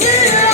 Yeah.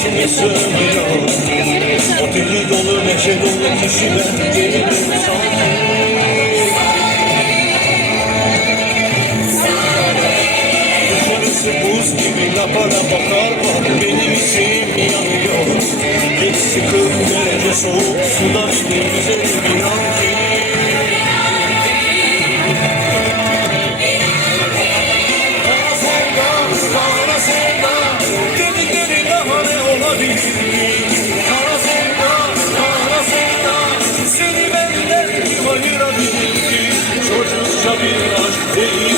içime sığmıyor Oteli dolu neşe dolu kişi ben değilim sanki Yukarısı buz gibi lapara bakar bak benim içim yanıyor. Geç sıkıp derece soğuk sular denize Kısa bir aşk değil